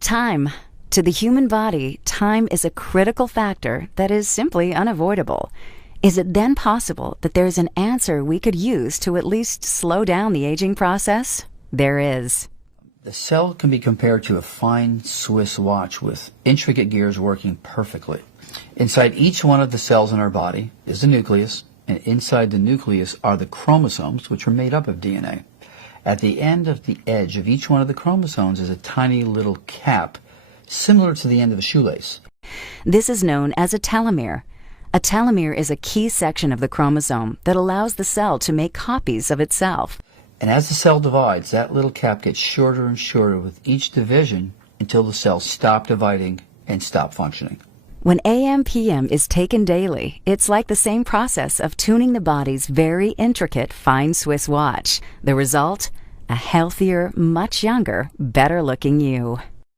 Time. To the human body, time is a critical factor that is simply unavoidable. Is it then possible that there's an answer we could use to at least slow down the aging process? There is. The cell can be compared to a fine Swiss watch with intricate gears working perfectly. Inside each one of the cells in our body is the nucleus, and inside the nucleus are the chromosomes, which are made up of DNA. At the end of the edge of each one of the chromosomes is a tiny little cap, similar to the end of a shoelace. This is known as a telomere. A telomere is a key section of the chromosome that allows the cell to make copies of itself. And as the cell divides, that little cap gets shorter and shorter with each division until the cells stop dividing and stop functioning. When AM/PM is taken daily, it's like the same process of tuning the body's very intricate fine Swiss watch. The result? A healthier, much younger, better-looking you.